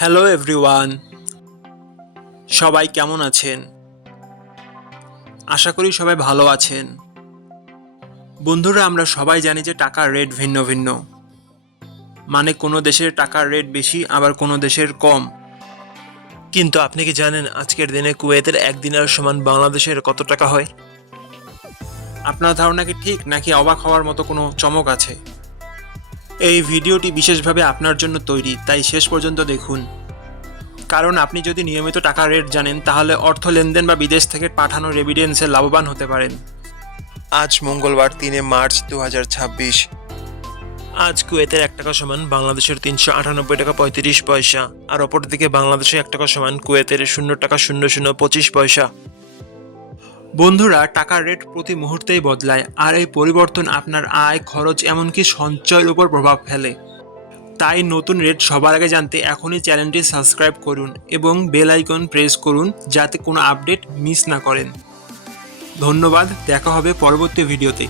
Hello everyone, সবাই কেমন আছেন? আশা করি সবাই ভালো আছেন। বন্ধুরা, আমরা সবাই জানি যে টাকার রেট ভিন্ন ভিন্ন। মানে কোনো দেশের টাকার রেট বেশি, আবার কোনো দেশের কম। কিন্তু আপনি কি জানেন আজকের দিনে কুয়েতের 1 দিনার সমান বাংলাদেশের কত টাকা হয়? আপনার ধারণা কি ঠিক, নাকি অবাক হওয়ার মতো কোনো চমক আছে? এই ভিডিওটি বিশেষভাবে আপনার জন্য তৈরি, তাই শেষ পর্যন্ত দেখুন। কারণ আপনি যদি নিয়মিত টাকার রেট জানেন, তাহলে অর্থ লেনদেন বা বিদেশ থেকে পাঠানো রেমিটেন্সে লাভবান হতে পারেন। আজ মঙ্গলবার ৩ মার্চ ২০২৬। আজ কুয়েতের 1 টাকা সমান বাংলাদেশের ৩৯৮ টাকা ৩৫ পয়সা, আর অপরদিকে বাংলাদেশে 1 টাকা সমান কুয়েতের 0.0025 পয়সা। বন্ধুরা, টাকার রেট প্রতি মুহূর্তেই বদলায়, আর এই পরিবর্তন আপনার আয়, খরচ, এমনকি সঞ্চয়ের উপর প্রভাব ফেলে। তাই নতুন রেট সবার আগে জানতে এখনই চ্যানেলটি সাবস্ক্রাইব করুন এবং বেল আইকন প্রেস করুন, যাতে কোনো আপডেট মিস না করেন। ধন্যবাদ, দেখা হবে পরবর্তী ভিডিওতে।